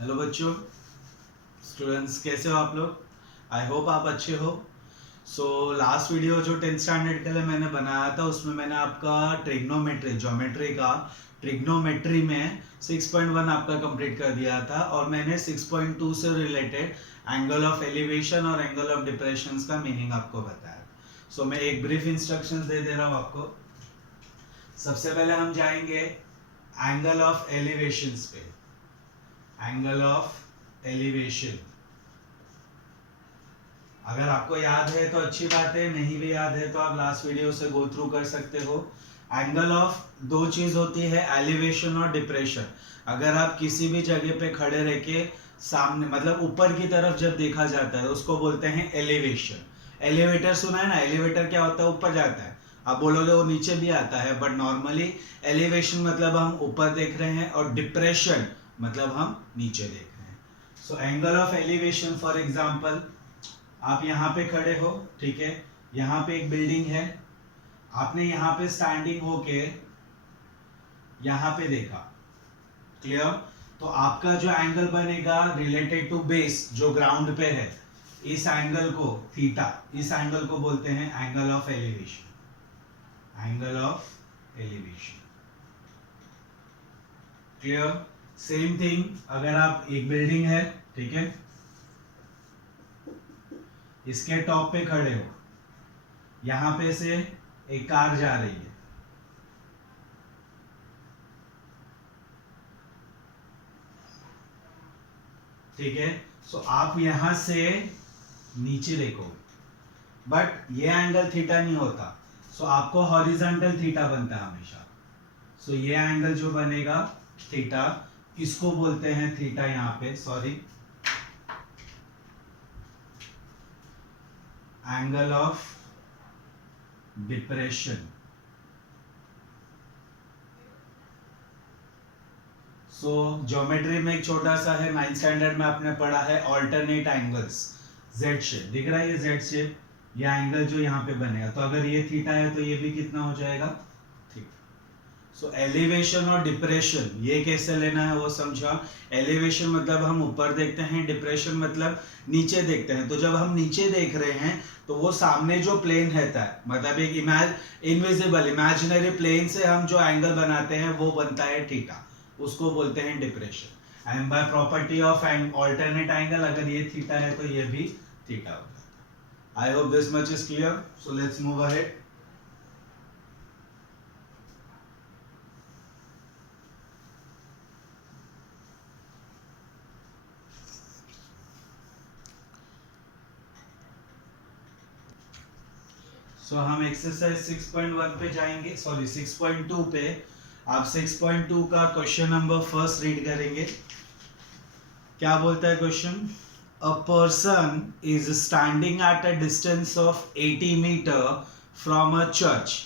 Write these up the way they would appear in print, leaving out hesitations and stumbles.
Hello बच्चों, students कैसे हो आप लोग। आई होप आप अच्छे हो। सो लास्ट वीडियो जो 10th स्टैंडर्ड के लिए मैंने बनाया था उसमें मैंने आपका ट्रिग्नोमेट्री ज्योमेट्री का ट्रिग्नोमेट्री में 6.1 आपका कंप्लीट कर दिया था और मैंने 6.2 से रिलेटेड एंगल ऑफ एलिवेशन और एंगल ऑफ डिप्रेशन का मीनिंग आपको बताया। सो मैं एक ब्रीफ इंस्ट्रक्शंस दे दे रहा हूँ आपको। सबसे पहले हम जाएंगे एंगल ऑफ एलिवेशन पे। एंगल ऑफ एलिवेशन अगर आपको याद है तो अच्छी बात है, नहीं भी याद है तो आप लास्ट वीडियो से गो थ्रू कर सकते हो। एंगल ऑफ दो चीज होती है, एलिवेशन और डिप्रेशन। अगर आप किसी भी जगह पे खड़े रह के सामने मतलब ऊपर की तरफ जब देखा जाता है उसको बोलते हैं एलिवेशन। एलिवेटर सुना है ना, एलिवेटर क्या होता है, ऊपर जाता है। आप बोलोगे वो नीचे भी आता है, बट नॉर्मली एलिवेशन मतलब हम ऊपर देख रहे हैं और डिप्रेशन मतलब हम नीचे देख रहे हैं। So angle of elevation for example, आप यहाँ पे खड़े हो, ठीक है, यहाँ पे एक बिल्डिंग है, आपने यहाँ पे स्टैंडिंग होके यहाँ पे देखा, क्लियर। तो आपका जो एंगल बनेगा रिलेटेड टू बेस जो ग्राउंड पे है, इस एंगल को थीटा, इस एंगल को बोलते हैं angle of elevation. Angle of elevation, clear. Same thing अगर आप एक बिल्डिंग है, ठीक है, इसके टॉप पे खड़े हो, यहां पे से एक कार जा रही है, ठीक है। सो आप यहां से नीचे देखो, बट ये एंगल थीटा नहीं होता। सो आपको हॉरिजॉन्टल थीटा बनता है हमेशा। सो ये एंगल जो बनेगा थीटा, किसको बोलते हैं थीटा, यहां पे sorry, angle of depression. So geometry में एक छोटा सा है, 9th स्टैंडर्ड में आपने पढ़ा है ऑल्टरनेट एंगल्स। जेड शेप दिख रहा है, ये जेड शेप, ये एंगल जो यहाँ पे बनेगा, तो अगर ये थीटा है तो ये भी कितना हो जाएगा, थीटा। सो एलिवेशन और डिप्रेशन ये कैसे लेना है वो समझा। एलिवेशन मतलब हम ऊपर देखते हैं, डिप्रेशन मतलब नीचे देखते हैं। तो जब हम नीचे देख रहे हैं तो वो सामने जो प्लेन रहता है, मतलब एक इनविजिबल इमेजिनरी प्लेन से हम जो एंगल बनाते हैं वो बनता है थीटा, उसको बोलते हैं depression. And by property of alternate angle, अगर ये थीटा है तो ये भी थीटा होगा। I hope this much is clear. So let's move ahead. So हम एक्सरसाइज 6.1 पे जाएंगे, सॉरी 6.2 पे। आप 6.2 का क्वेश्चन नंबर फर्स्ट रीड करेंगे। क्या बोलता है question, a person is standing at a distance of 80 meter from a church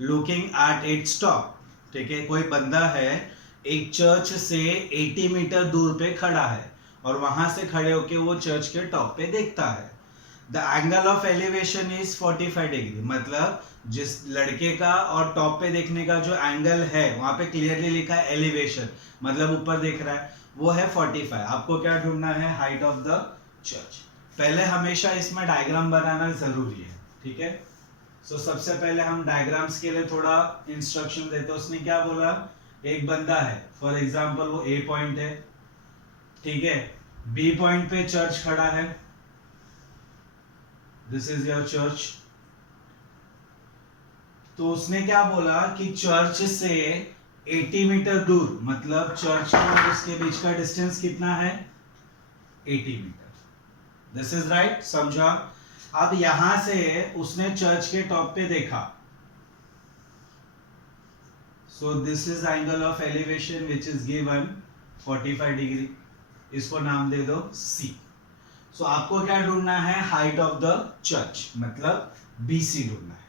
looking at its top. ठीक है, कोई बंदा है एक चर्च से 80 मीटर दूर पे खड़ा है और वहां से खड़े होके वो चर्च के टॉप पे देखता है। The angle of elevation is 45 degree, मतलब जिस लड़के का और टॉप पे देखने का जो एंगल है, वहां पे क्लियरली लिखा है एलिवेशन, मतलब ऊपर देख रहा है, वो है 45। आपको क्या ढूंढना है, हाइट ऑफ द चर्च। पहले हमेशा इसमें डायग्राम बनाना जरूरी है, ठीक है। सो सबसे पहले हम डायग्राम्स के लिए थोड़ा इंस्ट्रक्शन देते हैं। उसने क्या बोला, एक बंदा है, फॉर एग्जाम्पल वो ए पॉइंट है, ठीक है, बी पॉइंट पे चर्च खड़ा है, दिस इज योर चर्च। तो उसने क्या बोला कि चर्च से 80 मीटर दूर, मतलब चर्च और उसके बीच का डिस्टेंस कितना है, 80 मीटर। दिस इज राइट, समझा। अब यहां से उसने चर्च के टॉप पे देखा, so this is angle of elevation which is given 45 degree. इसको नाम दे दो सी। सो आपको क्या ढूंढना है, हाइट ऑफ द चर्च, मतलब बीसी ढूंढना है।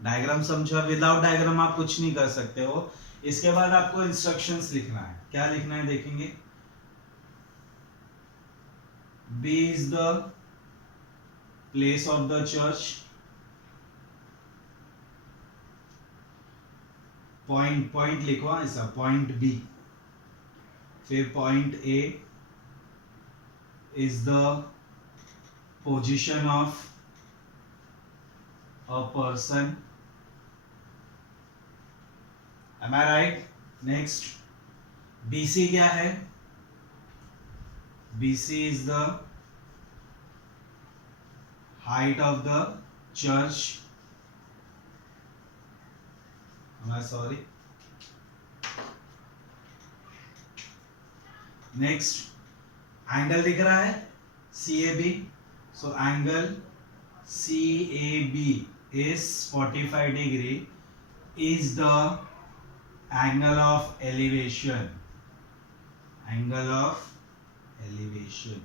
डायग्राम समझा, विदाउट डायग्राम आप कुछ नहीं कर सकते हो। इसके बाद आपको इंस्ट्रक्शंस लिखना है। क्या लिखना है देखेंगे, B is the place of the church, point लिखो ऐसा, पॉइंट B, फिर point A, is the position of a person. Am I right? Next, BC क्या है? BC is the height of the church. Am I sorry? Next, angle दिख रहा है CAB. So angle CAB is 45 degree is the angle of elevation. Angle of elevation.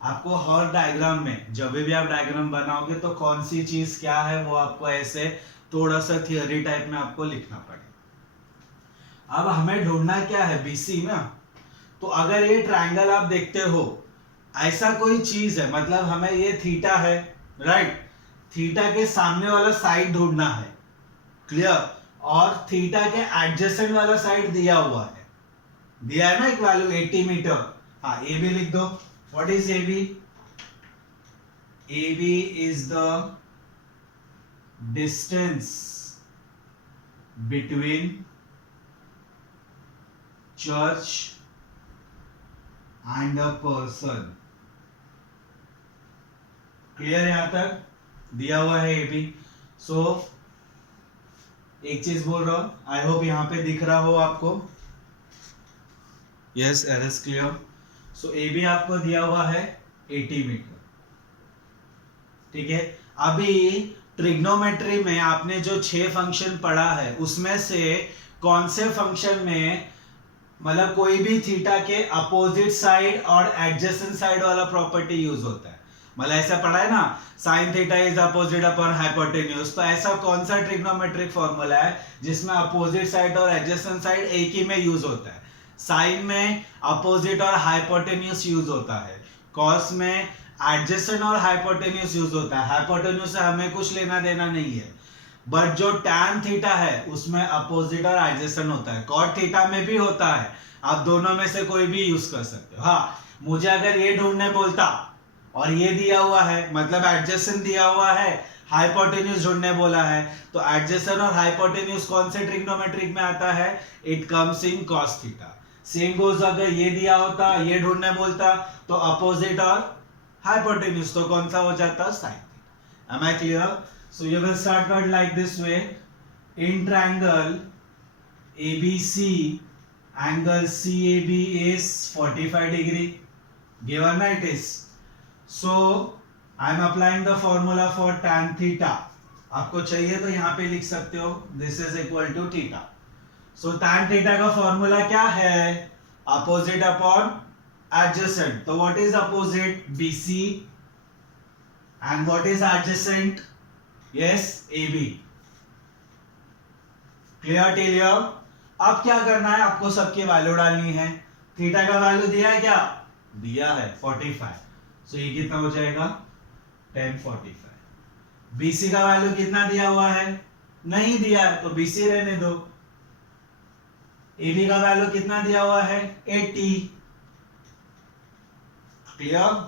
आपको हर diagram में जब भी आप डायग्राम बनाओगे तो कौन सी चीज क्या है वो आपको ऐसे थोड़ा सा थियोरी टाइप में आपको लिखना पड़ेगा। अब हमें ढूंढना क्या है? BC ना। तो अगर ये ट्रायंगल आप देखते हो, ऐसा कोई चीज है, मतलब हमें ये थीटा है, राइट? थीटा के सामने वाला साइड ढूंढना है, क्लियर? और थीटा के एडजेसेंट वाला साइड दिया हुआ है, दिया है ना एक वैल्यू 80 मीटर। हाँ, ए बी लिख दो। What is A B? A B is the distance between church and a person. Clear? यहां तक दिया हुआ है ए बी। सो एक चीज बोल रहा हूं, आई होप यहां पे दिख रहा हो आपको। Yes, it is clear. So A B आपको दिया हुआ है 80 मीटर, ठीक है? अभी ट्रिग्नोमेट्री में आपने जो 6 फंक्शन पढ़ा है उसमें से कौन से फंक्शन में मतलब कोई भी थीटा के अपोजिट साइड और एडजेसेंट साइड वाला प्रॉपर्टी यूज होता है? मतलब ऐसा पढ़ा है ना, sign theta is opposite upon hypotenuse. तो ऐसा कौन सा ट्रिग्नोमेट्रिक फॉर्मूला है जिसमें अपोजिट साइड और एडजेसेंट साइड एक ही में यूज होता है? साइन में अपोजिट और हाइपोटेन्यूज यूज होता है, कॉस में एडजेसेंट और हाइपोटेन्यूज यूज होता है। हाइपोटेन्यूज से हमें कुछ लेना देना नहीं है, बट जो tan थीटा है उसमें अपोजिट और एडजेसेंट होता है। cot थीटा में भी होता है, आप दोनों में से कोई भी यूज कर सकते हो। हाँ, मुझे अगर ये ढूंढने बोलता और ये दिया हुआ है, मतलब एडजेसेंट दिया हुआ है, हाइपोटेन्यूज ढूंढने बोला है, तो एडजेसेंट और हाइपोटेन्यूज कौन से ट्रिग्नोमेट्रिक में आता है? It comes in cos theta. Same goes अगर ये दिया होता, ये ढूंढने बोलता, तो अपोजिट और हाइपोटेन्यूज, तो कौन सा हो जाता? sin theta. Am I clear? So you will start out like this way. In triangle ABC, angle CAB is 45 degree. Given it is. So I am applying the formula for tan theta. आपको चाहिए तो यहाँ पे लिख सकते हो, this is equal to theta. So tan theta का formula क्या है? Opposite upon adjacent. तो what is opposite? BC. And what is adjacent? Yes, AB. Clear till here? अब क्या करना है? आपको सबकी वैल्यू डालनी है। थीटा का वैल्यू दिया है क्या? दिया है 45। सो ये कितना हो जाएगा? tan 45। BC का वैल्यू कितना दिया हुआ है? नहीं दिया है, तो BC रहने दो। AB का वैल्यू कितना दिया हुआ है? 80। Clear?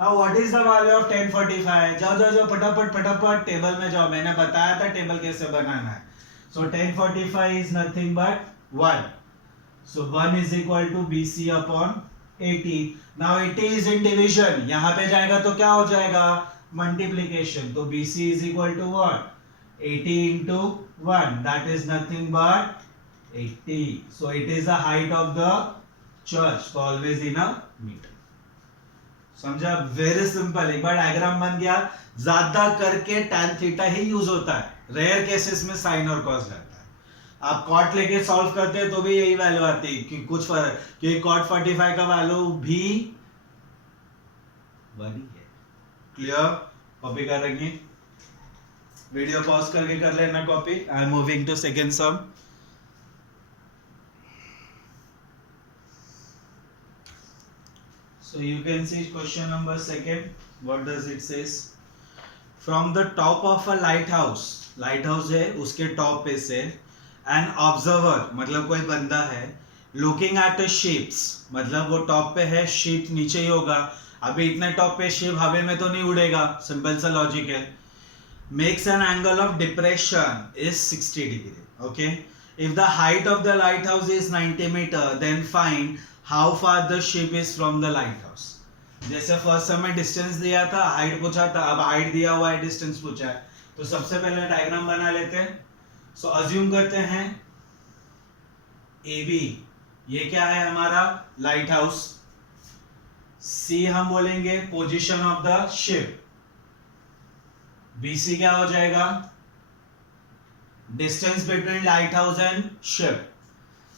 Now what is the value of tan 45? जाओ जाओ जाओ, फटाफट फटाफट टेबल में जाओ, मैंने बताया था टेबल कैसे बनाना है। So tan 45 is nothing but 1. So 1 is equal to BC upon 80. Now 80 is in division. यहाँ पे जाएगा तो क्या हो जाएगा? Multiplication. तो BC is equal to what? 80 into 1. That is nothing but 80. So it is the height of the church. So always in a meter. समझा? Very simple. एक बार डायग्राम बन गया। ज्यादा करके tan थीटा ही यूज होता है, रेयर केसेस में sign और कॉस रहता है। आप कॉट लेके सॉल्व करते हैं तो भी यही वैल्यू आती है कि कुछ फर्क, क्योंकि कॉट 45 का वैल्यू भी वही है। क्लियर? कॉपी करेंगे, वीडियो पॉज करके कर लेना copy. I am moving to second sum. So you can see question number 2. What does it says? From the top of a lighthouse, lighthouse है, उसके टॉप पे से an observer, मतलब कोई बंदा है, लुकिंग एट द शिप्स, मतलब वो टॉप पे है, शिप नीचे ही होगा, अभी इतने टॉप पे शिप हवा में तो नहीं उड़ेगा, सिंपल सा लॉजिक है। Makes an angle of depression is 60 degree, okay. If the height of the light house is 90 meter then find how far the ship is from the light house. जैसे first समय distance दिया था, height पूछा था, अब height दिया हुआ है, डिस्टेंस पूछा है, तो सबसे पहले डायग्राम बना लेते हैं। सो अज्यूम करते हैं ए बी, ये क्या है हमारा लाइट हाउस। सी हम बोलेंगे position of the ship, BC क्या हो जाएगा distance between light house and ship.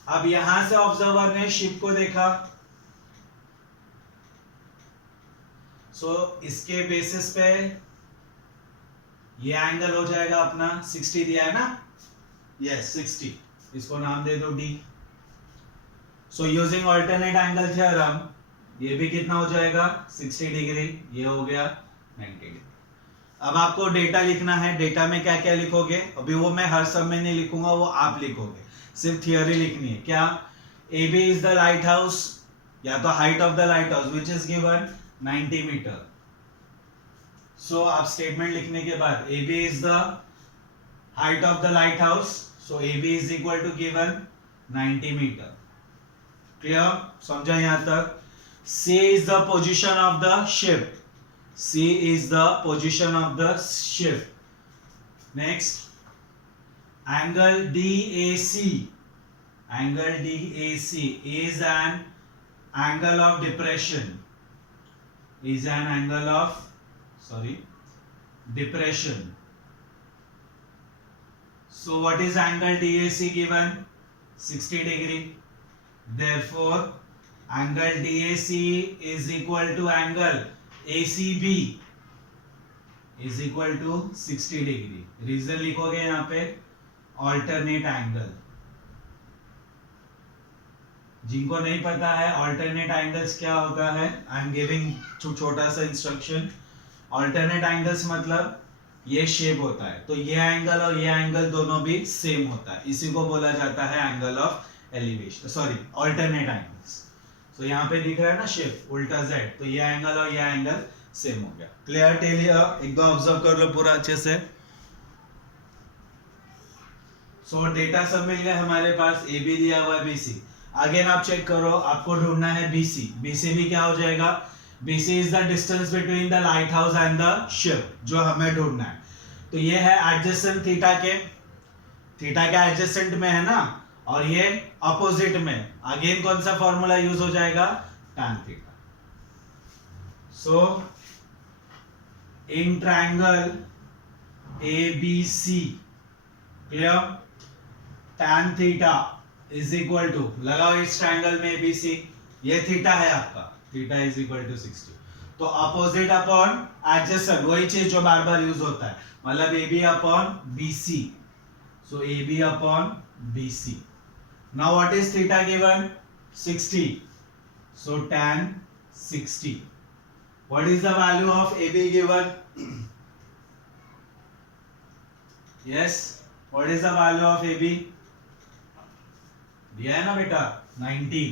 अब यहां से ऑब्जर्वर ने शिप को देखा, सो इसके बेसिस पे ये एंगल हो जाएगा अपना 60 दिया है ना, यस 60, इसको नाम दे दो D. So using alternate angle theorem ये भी कितना हो जाएगा 60 डिग्री, ये हो गया 90 डिग्री। अब आपको डेटा लिखना है, डेटा में क्या क्या लिखोगे, अभी वो मैं हर सब में नहीं लिखूंगा, वो आप लिखोगे, सिर्फ थियोरी लिखनी है। क्या, A B is the light house, या तो height of the light house which is given 90 metre. So आप स्टेटमेंट लिखने के बाद A B is the height of the light house, so A B is equal to given 90 metre. Clear, समझा यहां तक। C is the position of the ship, C is the position of the ship. Next, angle DAC, angle DAC is an angle of depression, is an angle of, sorry, depression. So what is angle DAC given 60 degree, therefore angle DAC is equal to angle ACB is equal to 60 degree। Reason लिखोगे यहाँ पे alternate angle. जिनको नहीं पता है alternate angles क्या होता है, आई एम गिविंग छोटा सा इंस्ट्रक्शन। ऑल्टरनेट एंगल्स मतलब ये शेप होता है, तो ये एंगल और ये एंगल दोनों भी सेम होता है, इसी को बोला जाता है angle of elevation, sorry alternate angles. तो यहाँ पे दिख रहा है ना शेप उल्टा जेड, तो ये एंगल और ये एंगल सेम हो गया। क्लियर टेल, एक बार ऑब्जर्व कर लो पूरा अच्छे से। सो डेटा सब मिल गया हमारे पास, ए बी दिया हुआ है, बी सी। अगेन आप चेक करो, आपको ढूंढना है बी सी। बी सी भी क्या हो जाएगा, B C is the distance between the light house and the ship, जो हमें ढूंढना है। तो ये है एडजेसेंट थीटा के, थीटा के एडजेसेंट में है ना, और ये अपोजिट में, अगेन कौन सा फॉर्मूला यूज हो जाएगा, tan theta. So in triangle ABC, clear, tan theta is equal to, लगाओ इस ट्रायंगल में ABC, ये थीटा है आपका, थीटा इज इक्वल टू 60। तो अपोजिट अपॉन एडजेसेंट, वही चीज जो बार बार यूज होता है, मतलब AB upon BC, so AB upon BC। Now what is theta given 60, so tan 60. What is the value of AB given, yes, what is the value of AB, दिया है ना बेटा 90।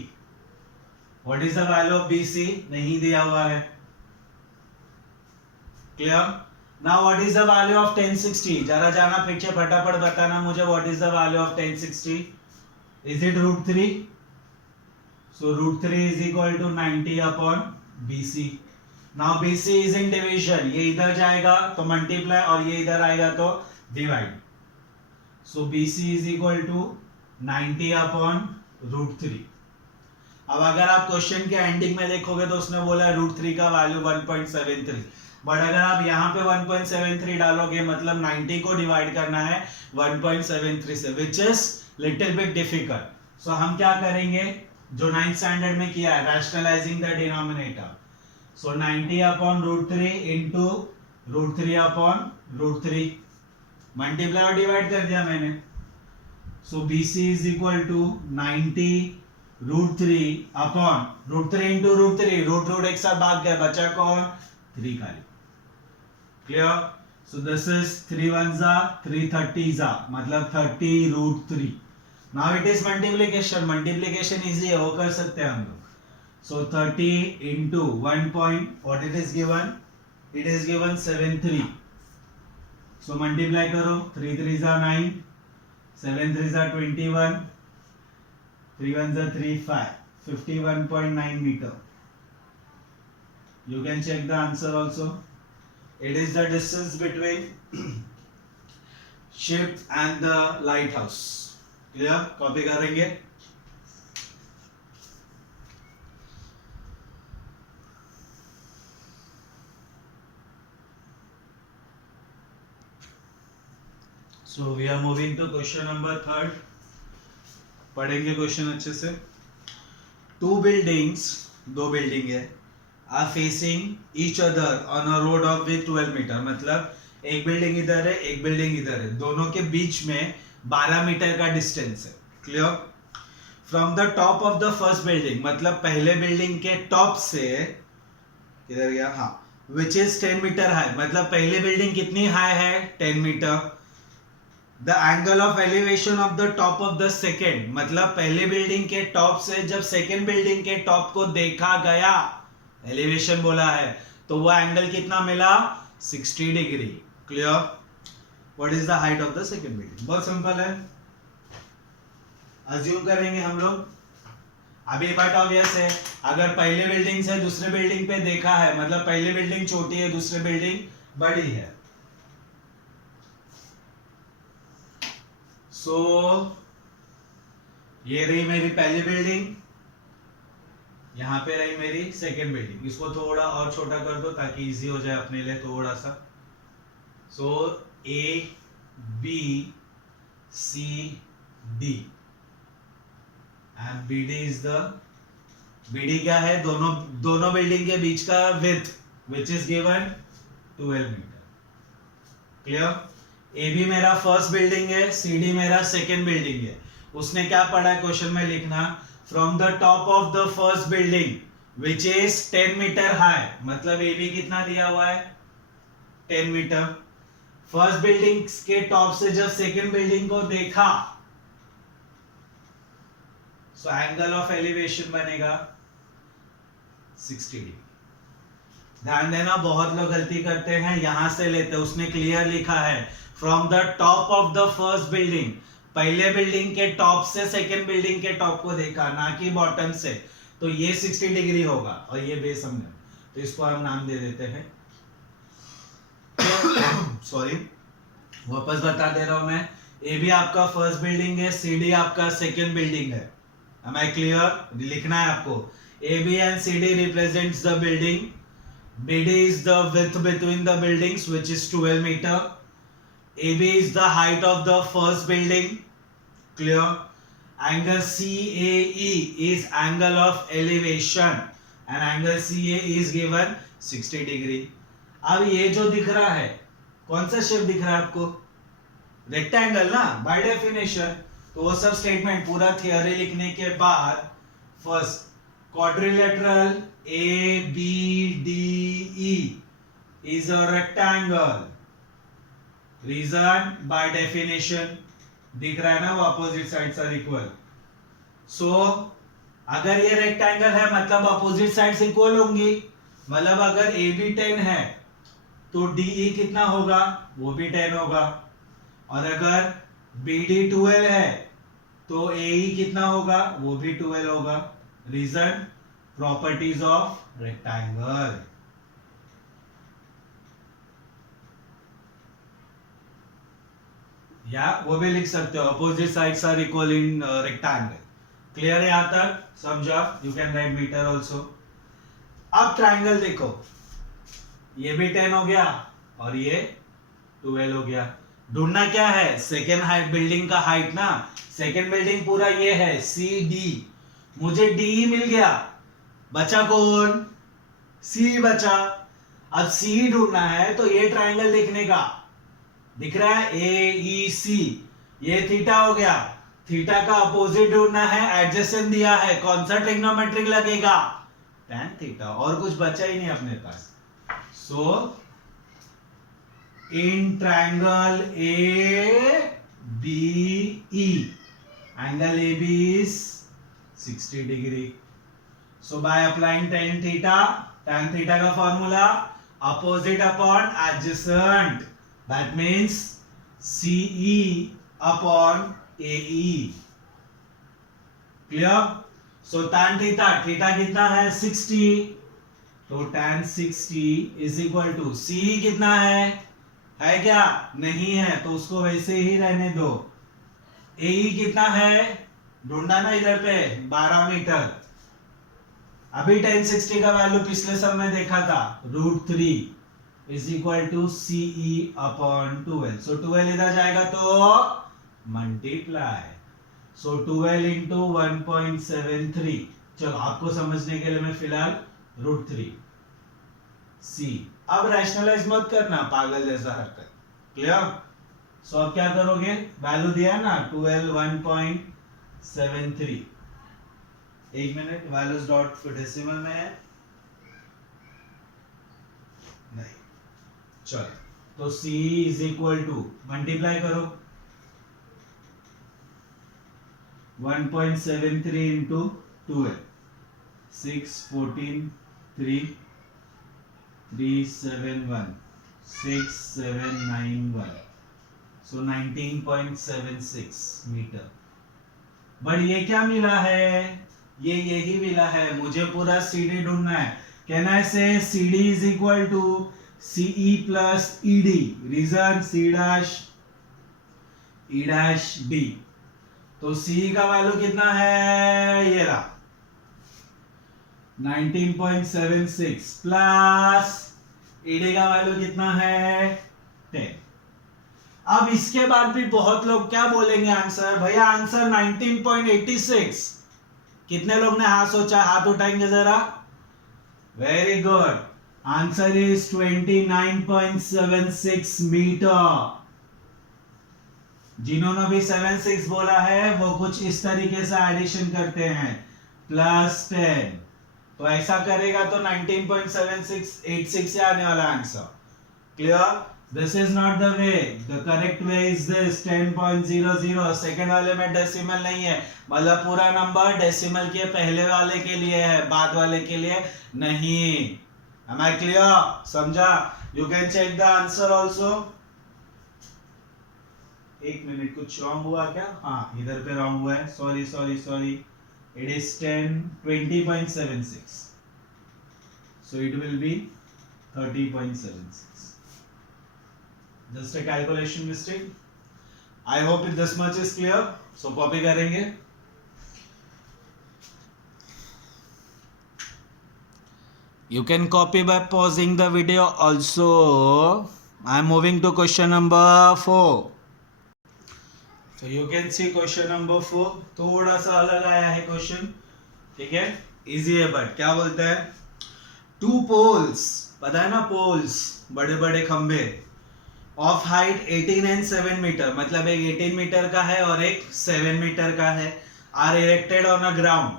What is the value of BC, नहीं दिया हुआ है। Clear, now what is the value of tan 60, जरा जाना पीछे फटाफट बताना मुझे, what is the value of tan 60, is it root 3, so root 3 is equal to 90 upon BC। now BC is in division, ये इधर जाएगा तो मल्टीप्लाई और ये इधर आएगा तो divide, so BC is equal to 90 upon root 3। अब अगर आप क्वेश्चन के एंडिंग में देखोगे तो उसने बोला है रूट 3 का वैल्यू 1.73, बट अगर आप यहाँ पे 1.73 डालोगे मतलब 90 को डिवाइड करना है 1.73 से, which is little bit difficult. So हम क्या करेंगे, जो 9th स्टैंडर्ड में किया है, rationalizing the denominator. So 90 upon root 3 into root 3 upon root 3, multiply और डिवाइड कर दिया मैंने। So BC is equal to 90 root 3 upon root 3 into root 3, root एक साथ भाग गया, बचा कौन 3 खाली। क्लियर, सो दिस इज 3 1 जा 3 30 जा, मतलब 30 root 3, now it is multiplication, multiplication easy है, वो कर सकते हैं हम लोग. सो 30 into 1 point, what it is given? It is given 73. So multiply करो, 3 3s are 9, 7 3s are 21, 3 1s are 3 5, 51.9 meter. You can check the answer also. It is the distance between ship and the lighthouse. Clear? Copy करेंगे. So we are moving to question number 3rd. पढ़ेंगे question अच्छे से. Two buildings, दो building है, are facing each other on a road of width 12 meter. मतलब एक building इधर है, एक बिल्डिंग इधर है, दोनों के बीच में 12 मीटर का डिस्टेंस है. Clear? From the top of the first building, मतलब पहले बिल्डिंग के टॉप से किधर गया, हाँ, विच इज 10 मीटर हाई. मतलब पहले बिल्डिंग कितनी हाई है? 10 meter. The angle of elevation of the top of the second, मतलब पहले बिल्डिंग के टॉप से जब सेकेंड बिल्डिंग के टॉप को देखा गया, एलिवेशन बोला है, तो वो एंगल कितना मिला? 60 degree. Clear? What is the height of the second building? बहुत सिंपल है, अज्यूम करेंगे हम लोग. अभी बट ऑब्वियस है, अगर पहले बिल्डिंग से दूसरे बिल्डिंग पे देखा है, मतलब पहले बिल्डिंग छोटी है, दूसरी बिल्डिंग बड़ी है. सो ये रही मेरी पहली बिल्डिंग, यहां पे रही मेरी सेकेंड बिल्डिंग. इसको थोड़ा और छोटा कर दो ताकि इजी हो जाए अपने लिए थोड़ा सा. So A B C D and B D is the, B D क्या है? दोनों बिल्डिंग के बीच का width which is given 12 metre. Clear? A B मेरा फर्स्ट बिल्डिंग है, सी डी मेरा सेकेंड बिल्डिंग है. उसने क्या पढ़ा है क्वेश्चन में लिखना, from the top of the first building which is 10 metre high. मतलब ए बी कितना दिया हुआ है? 10 मीटर. फर्स्ट बिल्डिंग के टॉप से जब सेकेंड बिल्डिंग को देखा, सो एंगल ऑफ एलिवेशन बनेगा 60 डिग्री. ध्यान देना, बहुत लोग गलती करते हैं, यहां से लेते हैं. उसने क्लियर लिखा है from the top of the first building, पहले बिल्डिंग के टॉप से सेकेंड बिल्डिंग के टॉप को देखा, ना कि बॉटम से. तो ये 60 डिग्री होगा और ये बेस हमने, तो इसको हम नाम दे देते हैं. सॉरी, वापस बता दे रहा हूं मैं. ए भी आपका फर्स्ट बिल्डिंग है, सी डी आपका सेकेंड बिल्डिंग है. Am I clear? लिखना है आपको. A, B and C, D represents the building. B, D is the width between the buildings, which is 12 meter. A, B is the height of the first building. Clear? Angle CAE is angle of elevation, and angle CA is given 60 degree. अब ये जो दिख रहा है, कौन सा shape दिख रहा है आपको? रेक्टेंगल ना, बाय डेफिनेशन. तो वो सब स्टेटमेंट पूरा थियरी लिखने के बाद first quadrilateral A B D E is a rectangle. Reason, by definition दिख रहा है ना, वो opposite sides are equal. So अगर ये रेक्टेंगल है मतलब अपोजिट साइड्स इक्वल होंगी. मतलब अगर ए बी 10 है तो डी ई कितना होगा? वो भी 10 होगा. और अगर BD 12 है तो AE कितना होगा? वो भी 12 होगा. Reason, properties of rectangle. या वो भी लिख सकते हो, opposite sides are equal in rectangle. Clear है यहां तक? समझा? You can write meter also. अब ट्राइंगल देखो, ये भी 10 हो गया और ये 12 हो गया. ढूंढना क्या है? सेकेंड हाइट, बिल्डिंग का हाइट ना. सेकेंड बिल्डिंग पूरा ये है सी डी, मुझे डी मिल गया, बचा कौन? सी बचा. अब सी ढूंढना है तो ये ट्राइंगल देखने का, दिख रहा है ए ई सी, ये थीटा हो गया. थीटा का अपोजिट ढूंढना है, एडजेसेंट दिया है, कौन सा ट्रिग्नोमेट्रिक लगेगा? tan theta. और कुछ बचा ही नहीं अपने पास. सो in triangle ABE Angle AB is 60 degree. So by applying tan theta का formula opposite upon adjacent. That means CE upon AE. Clear? So tan theta कितना है 60, तो tan 60 is equal to CE कितना है क्या? नहीं है, तो उसको वैसे ही रहने दो. AE कितना है? ढूंढा ना इधर पे 12 मीटर. अभी tan 60 का वैल्यू पिछले सब में देखा था, √3 is equal to CE upon 12. So 12 इधर जाएगा तो मल्टीप्लाई. So 12 into 1.73. चलो आपको समझने के लिए मैं फिलहाल √3 C. अब रैशनलाइज मत करना पागल जैसा हरकत. क्लियर? सो अब क्या करोगे? वैल्यू दिया है ना 12 1.73. एक मिनट, वैल्यूज डॉट डेसिमल में है नहीं. चलो तो C is equal to multiply करो 1.73 into 12 6 14 3 371 6791. So 19.76 metre. बट ये क्या मिला है? ये यही मिला है. मुझे पूरा CD ढूंढना है. Can I say CD is equal to CE plus ED. Reason C dash E dash D. तो CE का वैल्यू कितना है? ये रहा 19.76 प्लस ED का वैल्यू कितना है? 10. अब इसके बाद भी बहुत लोग क्या बोलेंगे आंसर? भैया आंसर 19.86. कितने लोग ने हाथ सोचा? हाथ उठाएंगे जरा. Very good. Answer is 29.76 meter. जिन्होंने भी 76 बोला है वो कुछ इस तरीके से एडिशन करते हैं प्लस 10. तो ऐसा करेगा तो 19.7686 से आने वाला answer. Clear? This is not the way. The correct way is this 10.00. Second वाले में डेसिमल नहीं है, मतलब पूरा नंबर डेसिमल के पहले वाले के लिए है, बाद वाले के लिए नहीं. Am I clear? समझा? You can check the answer also. एक मिनट, कुछ रॉन्ग हुआ क्या? हाँ इधर पे रॉन्ग हुआ है. Sorry. It is 20.76. So it will be 30.76. Just a calculation mistake. I hope this much is clear. So copy करेंगे. You can copy by pausing the video also. I am moving to question number 4. So you can see question number 4. थोड़ा सा अलग आया है question. ठीक है, easy है. But क्या बोलता है? 2 poles, पता है ना पोल्स, बड़े बड़े खंबे, ऑफ हाइट 18 and 7 मीटर, मतलब एक 18 मीटर का है और एक 7 मीटर का है, are erected on a ground.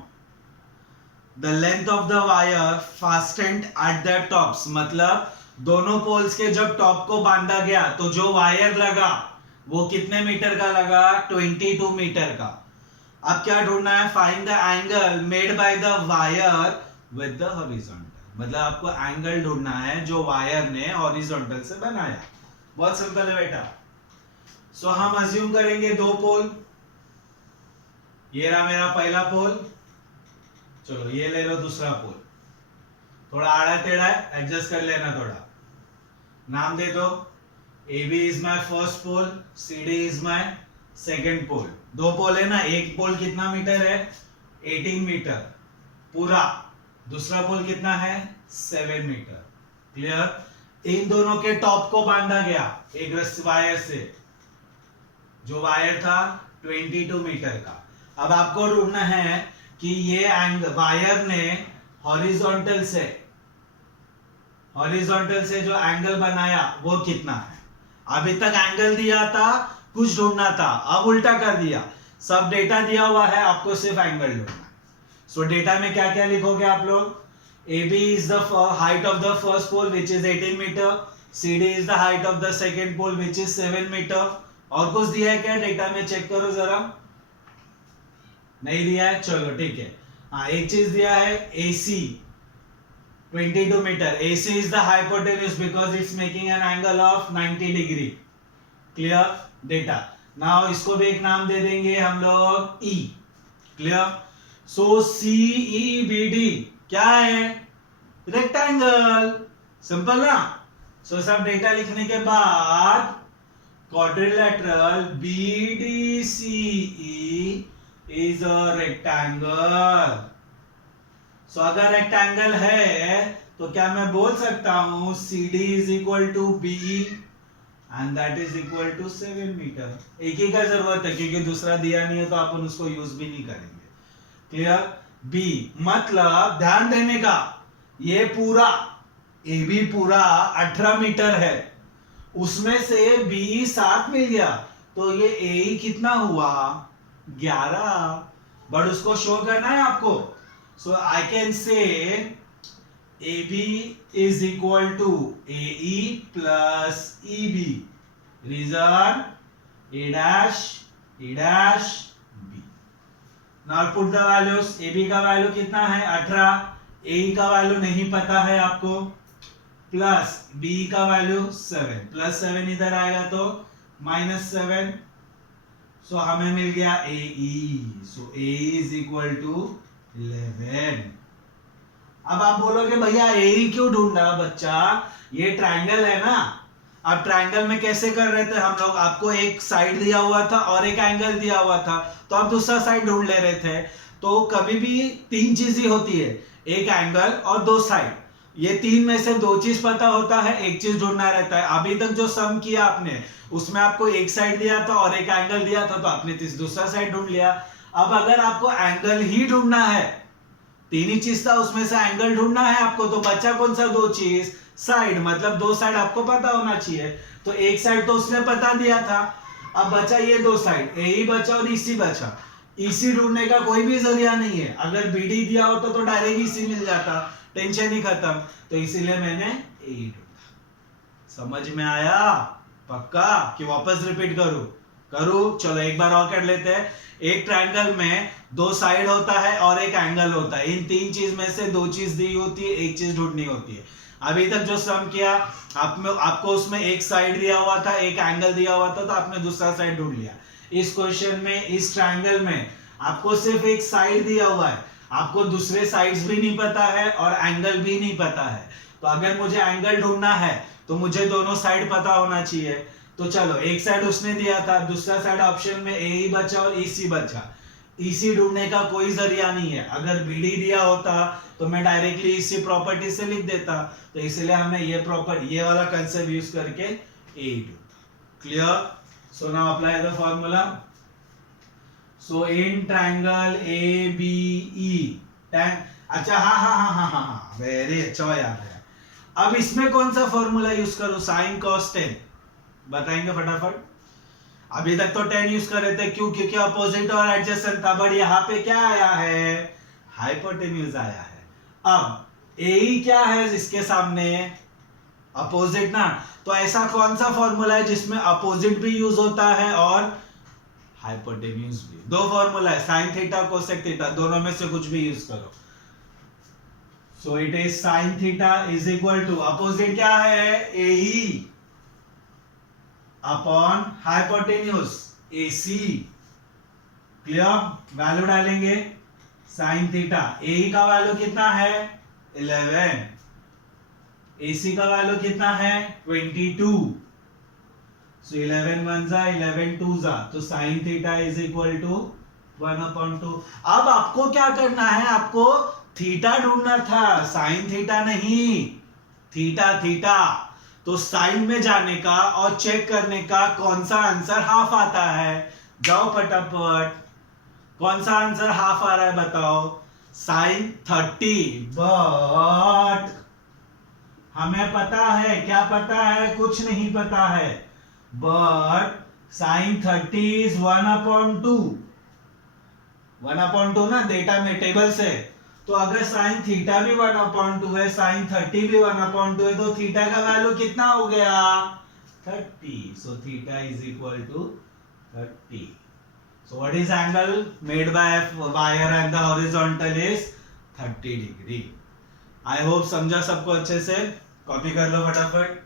The length of the wire fastened at the tops, मतलब दोनों पोल्स के जब टॉप को बांधा गया तो जो वायर लगा वो कितने मीटर का लगा? 22 मीटर का. अब क्या ढूंढना है? Find the angle made by the wire with the horizontal, मतलब आपको एंगल ढूंढना है जो वायर ने हॉरिजॉन्टल से बनाया. बहुत सिंपल है बेटा. सो हम अज्यूम करेंगे 2 पोल. ये रहा मेरा पहला पोल. चलो ये ले लो दूसरा पोल. थोड़ा आड़ा टेढ़ा है, एडजस्ट कर लेना थोड़ा. नाम दे दो. AB is my first pole, CD is my second pole. 2 पोल है ना. एक पोल कितना मीटर है? 18 मीटर पूरा. दूसरा पोल कितना है? 7 मीटर. क्लियर? इन दोनों के टॉप को बांधा गया एक वायर से, जो वायर था 22 मीटर का. अब आपको ढूंढना है कि ये वायर ने हॉरिजॉन्टल से जो एंगल बनाया वो कितना है. अभी तक एंगल दिया था, कुछ ढूंढना था, अब उल्टा कर दिया. सब डेटा दिया हुआ है, आपको सिर्फ एंगल ढूंढना है. सो डेटा में क्या क्या लिखोगे आप लोग? AB is the height of the first pole which is 18 meter. CD is the height of the second pole which is 7 meter. और कुछ दिया है क्या डेटा में? चेक करो जरा. नहीं दिया है, चलो ठीक है। हाँ, एक चीज दिया है, AC 22 meter. AC is the hypotenuse because it's making an angle of 90 degree. Clear data. Now इसको भी एक नाम दे देंगे हम लोग E। क्लियर। सो CEBD क्या है? रेक्टेंगल। सिंपल ना। सो सब डेटा लिखने के बाद quadrilateral BDCE is a rectangle. So अगर रेक्टेंगल है तो क्या मैं बोल सकता हूं CD is equal to BE and that is equal to 7 meter. एक ही का जरूरत है क्योंकि दूसरा दिया नहीं है तो अपन उसको यूज भी नहीं करेंगे। क्लियर। B मतलब ध्यान देने का, ये पूरा AB पूरा 18 मीटर है, उसमें से B 7 मिल गया तो ये AE कितना हुआ? 11। बट उसको शो करना है आपको। So I can say AB is equal to AE plus EB. Reason A dash B. Now put the values. AB का वैल्यू कितना है? 18। AE का वैल्यू नहीं पता है आपको, प्लस B का वैल्यू 7, प्लस 7 इधर आएगा तो -7। सो हमें मिल गया AE। So AE is equal to 11। अब आप बोलोगे भैया AE क्यों ढूंढना बच्चा, ये ट्रायंगल है ना। अब ट्रायंगल में कैसे कर रहे थे हम लोग? आपको एक साइड दिया हुआ था और एक एंगल दिया हुआ था, तो आप दूसरा साइड ढूंढ ले रहे थे। तो कभी भी तीन चीजें होती है, एक एंगल और दो साइड। ये तीन में से दो चीज पता होता है, एक चीज ढूंढना रहता है। अभी तक जो सम किया आपने उसमें आपको एक साइड दिया था और एक एंगल दिया था, तो आपने दूसरा साइड ढूंढ लिया। अब अगर आपको एंगल ही ढूंढना है, तीन ही चीज था उसमें से एंगल ढूंढना है आपको, तो बचा कौन सा दो चीज? साइड। मतलब दो साइड आपको पता होना चाहिए। तो एक साइड तो उसने पता दिया था, अब बचा ये दो साइड, AE बचा और EC बचा। EC ढूंढने का कोई भी जरिया नहीं है, अगर BD दिया होता तो डायरेक्ट EC मिल जाता, टेंशन ही खत्म। तो इसीलिए मैंने AE ढूंढा। समझ में आया? पक्का कि वापस रिपीट करूं? चलो एक बार और कर लेते हैं। एक ट्रायंगल में दो साइड होता है और एक एंगल होता है। इन तीन चीज में से दो चीज दी होती है, एक चीज ढूंढनी होती है। अभी तक जो सम किया आपको उसमें एक साइड दिया हुआ था, एक एंगल दिया हुआ था, तो आपने दूसरा साइड ढूंढ लिया। इस क्वेश्चन में, इस ट्रायंगल में आपको सिर्फ एक साइड दिया हुआ है, आपको दूसरे साइड्स भी नहीं पता है और एंगल भी नहीं पता है। तो अगर मुझे एंगल ढूंढना है तो मुझे दोनों साइड पता होना चाहिए। तो चलो एक साइड उसने दिया था, दूसरा साइड ऑप्शन में AE बचा और EC बचा। EC ढूंढने का कोई जरिया नहीं है, अगर BD दिया होता तो मैं डायरेक्टली EC प्रॉपर्टी से लिख देता। तो इसलिए हमें ये वाला कंसेप्ट यूज करके AE ढूंढा। Clear? So now apply the formula. So in triangle ABE, अच्छा हाँ, वेरी अच्छा याद है। अब इसमें कौन सा फॉर्मूला यूज करूं? Sine cos tan. बताएंगे फटाफट। अभी तक तो 10 यूज कर रहे थे, क्यों? क्योंकि अपोजिट और एडजेसेंट था, बट यहाँ पे क्या आया है? हाइपोटेन्यूज आया है। अब AE क्या है इसके सामने? अपोजिट ना। तो ऐसा कौन सा फॉर्मूला है जिसमें अपोजिट भी यूज होता है और हाइपोटेन्यूज भी? दो फॉर्मूला है, साइन थीटा कोसेक थीटा, दोनों में से कुछ भी यूज करो। So it is sine theta is equal to, opposite क्या है? AE upon hypotenuse AC। Clear? Value डालेंगे साइन थीटा। AE का वैल्यू कितना है? 11। AC का वैल्यू कितना है? 22। सो 11 1 जा, 11 2 जा, तो sine theta is equal to 1/2। अब आपको क्या करना है? आपको थीटा ढूंढना था, साइन थीटा नहीं, थीटा। तो साइन में जाने का और चेक करने का कौन सा आंसर हाफ आता है। जाओ फटाफट, कौन सा आंसर हाफ आ रहा है बताओ? साइन 30। बट हमें पता है, क्या पता है? कुछ नहीं पता है। But sign 30 is 1/2। 1/2 ना डेटा में, टेबल से। तो अगर साइन थीटा भी 1/2 है, साइन 30 भी 1/2 है, तो थीटा का वैल्यू कितना हो गया? 30। So theta is equal to 30। So what is angle made by wire and the horizontal is 30 degree. I hope समझा सबको अच्छे से. कॉपी कर लो फटाफट.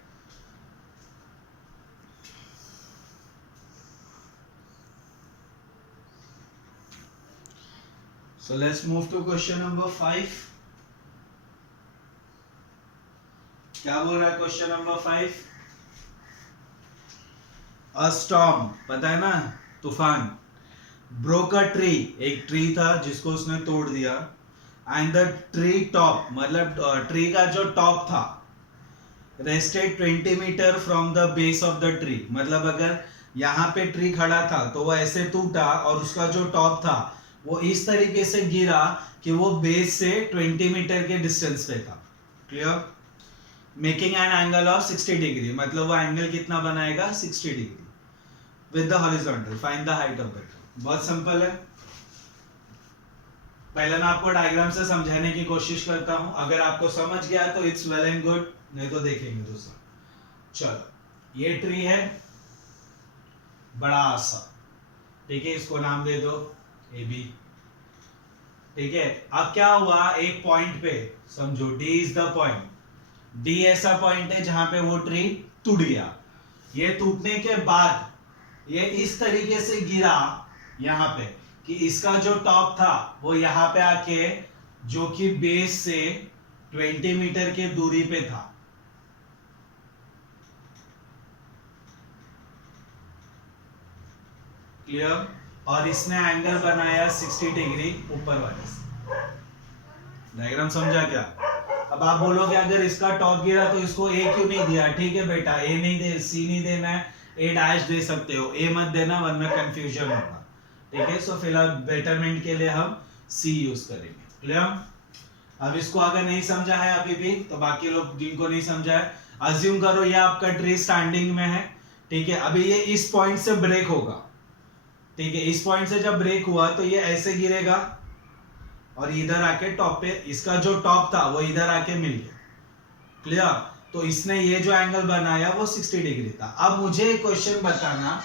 So let's move to question number 5. क्या बोल रहा है क्वेश्चन नंबर 5? A storm, पता है ना, तूफान. Broke a tree, एक ट्री था जिसको उसने तोड़ दिया. And the tree top, मतलब ट्री का जो टॉप था, rested 20 meter from the base of the tree. मतलब अगर यहाँ पे ट्री खड़ा था तो वो ऐसे टूटा और उसका जो टॉप था वो इस तरीके से गिरा कि वो बेस से 20 मीटर के डिस्टेंस पे था. Clear? Making an angle of 60 degree, मतलब वो एंगल कितना बनाएगा? 60 degree with the horizontal. Find the height of the tree. बहुत सिंपल है. पहले मैं आपको डायग्राम से समझाने की कोशिश करता हूं. अगर आपको समझ गया तो इट्स वेल एंड गुड, नहीं तो देखेंगे दूसरा. चलो, ये ट्री है बड़ा सा, ठीक है, इसको नाम दे दो ए बी. ठीक है, अब क्या हुआ, एक पॉइंट पे समझो D is the point. D ऐसा पॉइंट है जहां पे वो ट्री टूट गया. ये टूटने के बाद ये इस तरीके से गिरा यहां पे कि इसका जो टॉप था वो यहां पे आके, जो कि बेस से 20 मीटर के दूरी पे था. क्लियर? और इसने एंगल बनाया 60 डिग्री ऊपर वाले से. डायग्राम समझा क्या? अब आप बोलोगे अगर इसका टॉप गिरा तो इसको ए क्यों नहीं दिया? ठीक है बेटा, ए नहीं दे, सी नहीं देना है, ए डैश दे सकते हो, ए मत देना वरना कंफ्यूजन होगा. ठीक है, सो फिलहाल बेटरमेंट के लिए हम सी यूज करेंगे. क्लियर? अब इसको अगर नहीं समझा है अभी भी तो बाकी लोग जिनको नहीं समझा है, अज्यूम करो ये आपका ट्री स्टैंडिंग में है. ठीक है, अभी ये इस पॉइंट से ब्रेक होगा. ठीक है, इस पॉइंट से जब ब्रेक हुआ तो ये ऐसे गिरेगा और इधर आके टॉप पे, इसका जो टॉप था वो इधर आके मिल गया. क्लियर? तो इसने ये जो एंगल बनाया वो 60 डिग्री था. अब मुझे एक क्वेश्चन बताना,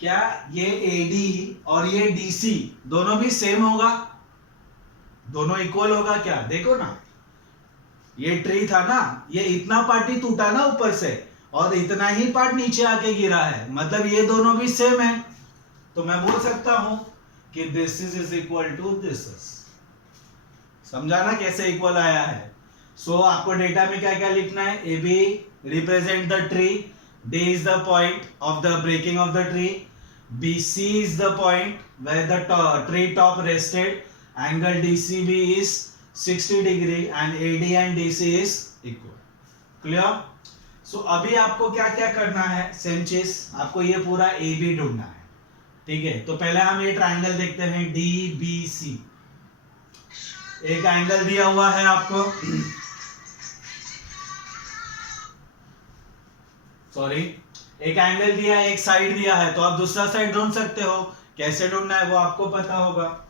क्या ये AD और ये DC दोनों भी सेम होगा? दोनों इक्वल होगा क्या? देखो ना, ये ट्री था ना, ये इतना पार्ट ही टूटा ना ऊपर से और इतना ही पार्ट नीचे आके गिरा है, मतलब ये दोनों भी सेम है. तो मैं बोल सकता हूं कि this is equal to this. समझा ना कैसे इक्वल आया है? सो आपको डेटा में क्या क्या लिखना है? A B represent the tree, D is the point of the breaking of the tree, B C is the point where the tree top rested, angle DCB is 60 degree and AD and DC is equal. Clear? So अभी आपको क्या क्या करना है? Same चीज, आपको ये पूरा AB ढूंढना है. ठीक है, तो पहले हम ये ट्रायंगल देखते हैं DBC. एक एंगल दिया हुआ है आपको, सॉरी, एक एंगल दिया है, एक साइड दिया है, तो आप दूसरा साइड ढूंढ सकते हो. कैसे ढूंढना है वो आपको पता होगा.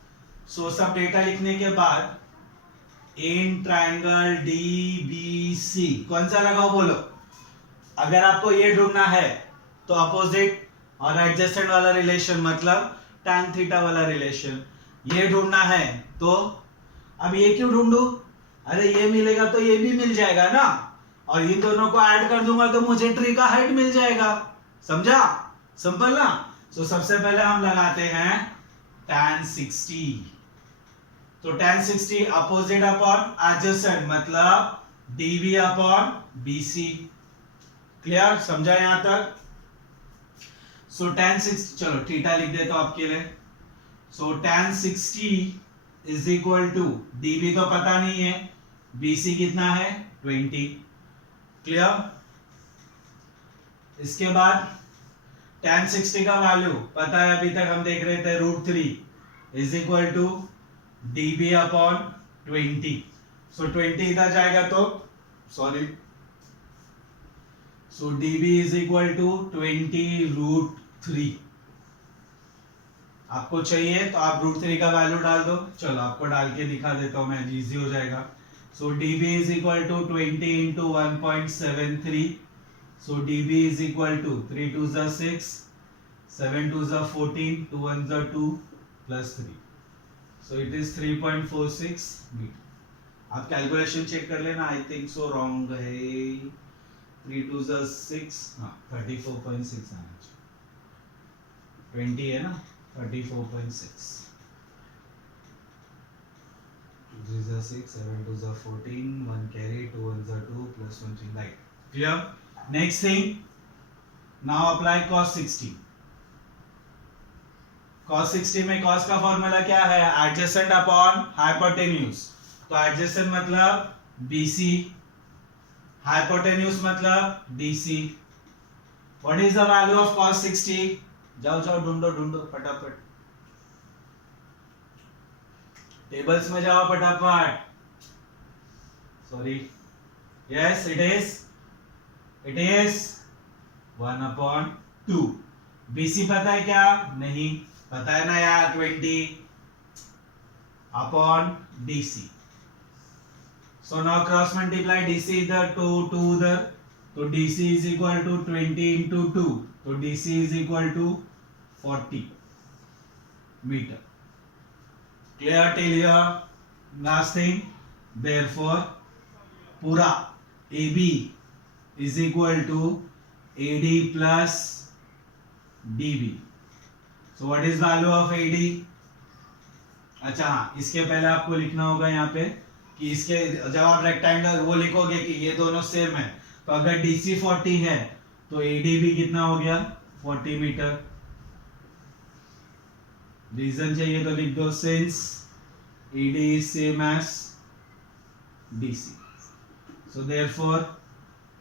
सो सब डेटा लिखने के बाद इन ट्रायंगल DBC कौन सा लगाओ बोलो. अगर आपको ये ढूंढना है तो अपोजिट और एडजेसेंट वाला रिलेशन, मतलब tan थीटा वाला रिलेशन. ये ढूंढना है तो अब ये क्यों ढूंढूं? अरे ये मिलेगा तो ये भी मिल जाएगा ना, और इन दोनों को ऐड कर दूंगा तो मुझे ट्री का हाइट मिल जाएगा. समझा? सिंपल ना. सो सबसे पहले हम लगाते हैं tan 60. तो tan 60 अपोजिट अपॉन एडजेसेंट, मतलब DB अपॉन BC. क्लियर? समझा यहां तक? सो tan 60, चलो थीटा लिख देता हूं आपके लिए. So tan 60 is equal to, DB तो पता नहीं है, BC कितना है? 20. क्लियर? इसके बाद tan 60 का वैल्यू पता है, अभी तक हम देख रहे थे, √3 is equal to DB upon 20. So 20 इधर जाएगा तो sorry, so DB is equal to 20√3. आपको चाहिए तो आप √3 का वैल्यू डाल दो. चलो आपको डाल के दिखा देता हूं मैं, इजी हो जाएगा. So dB is equal to 20 into 1.73. So dB is equal to 3 2s are 6, 7 2s are 14, 2 1s are 2 plus 3. So it is 3.46 meter. आप कैलकुलेशन चेक कर लेना. आई थिंक सो रॉन्ग है. 3 2s are 6. हाँ 34.6 आना चाहिए. 20 है ना. 34.6. 2 3s are 6, 7 2s are 14, 1 carry, 2 1s are 2 plus 1 3. Right. Clear? Next thing. Now apply cos 60. cos 60 में cos का फॉर्मूला क्या है? Adjacent upon hypotenuse. तो एडजेसेंट मतलब BC, हाइपोटेन्यूज मतलब DC. What is the value of cos 60? जाओ ढूंढो फटाफट. टेबल्स में जाओ फटाफट. Sorry. Yes it is 1/2. BC पता है क्या? नहीं पता है ना यार. 20 upon DC. So now cross multiply DC इधर, 2 उधर. तो DC is equal to 20 into 2. तो DC is equal to 40 meter. Clear till here? Last thing. Therefore पूरा AB is equal to AD plus DB. So what is value of AD? अच्छा हाँ, इसके पहले आपको लिखना होगा यहाँ पे कि इसके जब आप रेक्टेंगल वो लिखोगे कि ये दोनों सेम है, तो अगर DC 40 है तो AD भी कितना हो गया? 40 मीटर. रीजन चाहिए तो लिख दो. Since AD is same as DC. So therefore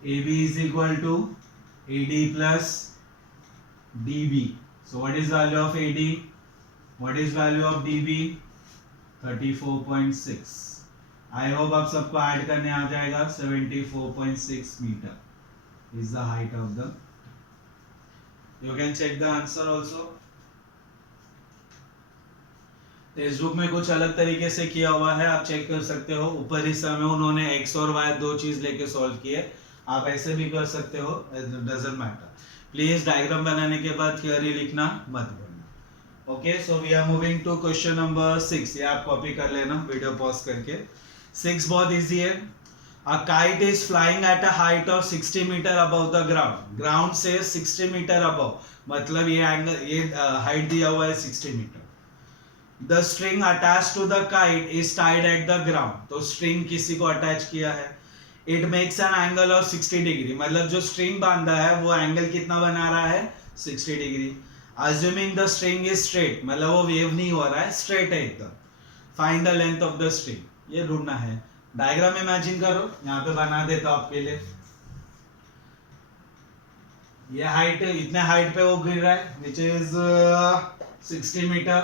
AB is equal to AD plus DB. So what is value of AD? What is value of DB? 34.6. I hope आप सबको ऐड करने आ जाएगा. 74.6 metre is the height of the. You can check the answer also. Text book में कुछ अलग तरीके से किया हुआ है, आप चेक कर सकते हो. ऊपर हिस्सा में उन्होंने x और y दो चीज लेके सॉल्व किए. आप ऐसे भी कर सकते हो. Doesn't matter. प्लीज डायग्राम बनाने के बाद थियरी लिखना मत भूलना. Okay. So we are moving to question number 6. ये आप कॉपी कर लेना वीडियो पॉज करके. 6 बहुत इजी है. A kite is flying at a height of 60 meter above the ground. Ground से 60 मीटर अबव, मतलब ये एंगल, ये हाइट दिया हुआ है 60 metre. The string attached to the kite is tied at the ground. तो string किसी को अटैच किया है. It makes an angle of 60 degree. मतलब जो string बांधा है वो एंगल कितना बना रहा है? 60 degree. Assuming the string is straight, मतलब वो वेव नहीं हो रहा है, straight है एकदम. Find the length of the string. ये ढूंढना है. डायग्राम इमेजिन करो, यहाँ पे बना देता हूँ आपके लिए. ये हाइट, इतने हाइट पे वो गिर रहा है, which is 60 मीटर.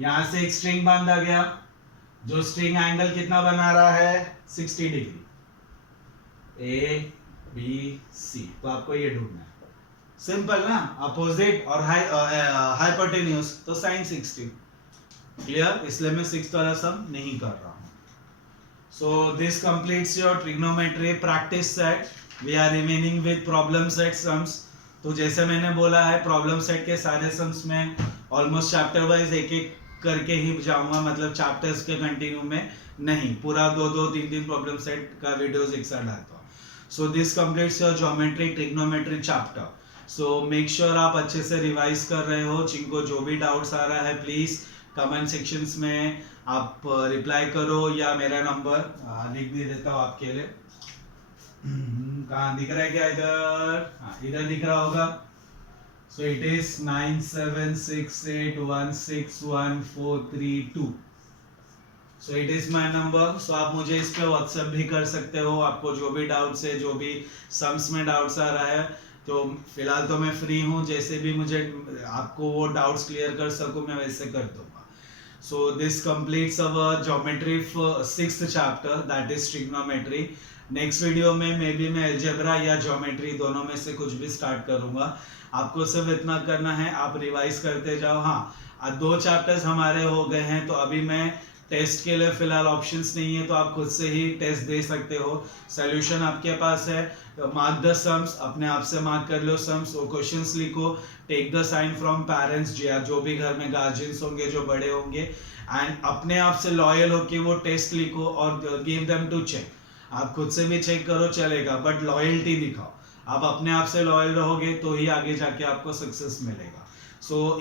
यहां से एक स्ट्रिंग बांधा गया. जो स्ट्रिंग एंगल कितना बना रहा है? 60 डिग्री. A B C. तो आपको ये ढूंढना है. सिंपल ना. अपोजिट और हाइपोटेन्यूज तो sin 60. क्लियर? इसलिए मैं 6 वाला सम नहीं कर रहा हूं. So this completes your trigonometry practice set. We are remaining with problem set sums. तो जैसे मैंने बोला है, प्रॉब्लम सेट के सारे सम्स में ऑलमोस्ट चैप्टर वाइज एक एक करके ही जाऊंगा, मतलब चैप्टर्स के कंटिन्यू में नहीं, पूरा 2-3 प्रॉब्लम सेट का वीडियोस एक साथ डालता हूँ. सो this completes your geometry trigonometry chapter. So make sure आप अच्छे से रिवाइज कर रहे हो. जिनको जो भी डाउट्स आ रहा है प्लीज कमेंट सेक्शंस में आप रिप्लाई करो, या मेरा नंबर लिख भी देता हूँ आपके लिए. कहाँ दिख रहा है क्या? इधर. हाँ इधर दिख रहा होगा. So it is 9768161432. So it is my number. So आप मुझे इस पे व्हाट्सएप भी कर सकते हो. आपको जो भी डाउट्स है, जो भी सम्स में डाउट्स आ रहा है, तो फिलहाल तो मैं फ्री हूँ. जैसे भी मुझे आपको वो डाउट्स क्लियर कर सकूँ मैं वैसे कर दूंगा. So this completes our geometry for 6th chapter, that is trigonometry. Next video में मे बी मैं अलजेब्रा या ज्योमेट्री दोनों में से कुछ भी स्टार्ट करूंगा. आपको सिर्फ इतना करना है, आप रिवाइज करते जाओ. हाँ 2 चैप्टर्स हमारे हो गए हैं, तो अभी मैं टेस्ट के लिए फिलहाल ऑप्शंस नहीं है, तो आप खुद से ही टेस्ट दे सकते हो। सोल्यूशन आपके पास है, मार्क द सम्स, अपने आप से मार्क कर लो सम्स, वो क्वेश्चंस लिखो, take the sign from parents, जो भी घर में गार्जियंस होंगे, जो बड़े होंगे, एंड अपने आप से लॉयल होके वो टेस्ट लिखो और गिव देम टू चेक। आप खुद से भी चेक करो चलेगा, बट लॉयल्टी दिखाओ। आप अपने आप से लॉयल रहोगे तो ही आगे जाके आपको सक्सेस मिलेगा।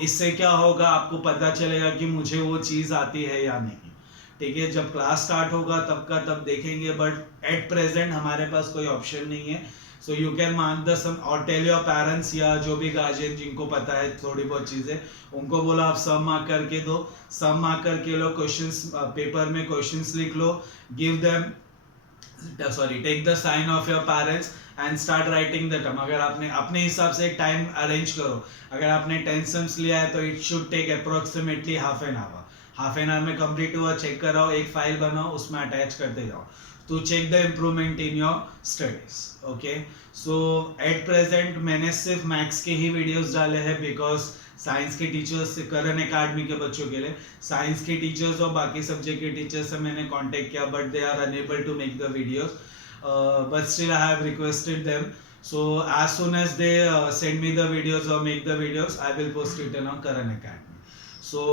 इससे क्या होगा, आपको पता चलेगा कि मुझे वो चीज़ आती है या नहीं। ठीक है, जब क्लास स्टार्ट होगा तब का तब देखेंगे, बट एट प्रेजेंट हमारे पास कोई ऑप्शन नहीं है। So you can mark the some और टेल योर पेरेंट्स या जो भी गार्जियन जिनको पता है थोड़ी बहुत चीज़ें, उनको बोलो आप सम मार्क करके दो। सम मार्क करके लो, क्वेश्चंस पेपर में क्वेश्चंस लिख लो, give them take the sign of your parents and start writing the term. अगर आपने अपने हिसाब से एक टाइम अरेंज करो, अगर आपने 10 सम्स लिया है तो it should take approximately half an hour. Half an hour में कंप्लीट हुआ, चेक कराओ, एक फाइल बनाओ, उसमें अटैच करते जाओ to check the improvement in your studies. Okay, so at present मैंने सिर्फ मैथ्स के ही वीडियोस डाले हैं, बिकॉज साइंस के टीचर्स से, करन एकेडमी के बच्चों के लिए साइंस के टीचर्स और बाकी सब्जेक्ट के टीचर्स से मैंने कांटेक्ट किया, but they are unable to make the videos, but still I have requested them. So as soon as they send me the videos or make the videos, I will post it on Karan Academy. So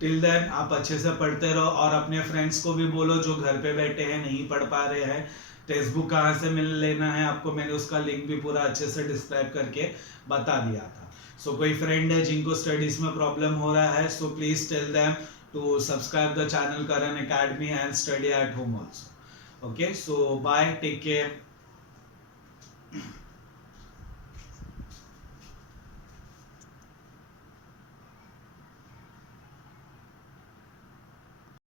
till then आप अच्छे से पढ़ते रहो, और अपने friends को भी बोलो जो घर पे बैठे हैं, नहीं पढ़ पा रहे हैं, टेक्स्ट बुक कहाँ से मिल लेना है आपको, मैंने उसका लिंक भी पूरा अच्छे से डिस्क्राइब करके बता दिया था। सो कोई फ्रेंड है जिनको स्टडीज में प्रॉब्लम हो रहा है, so please tell them to subscribe the channel Karan academy and study at home also. Okay, so bye, take care.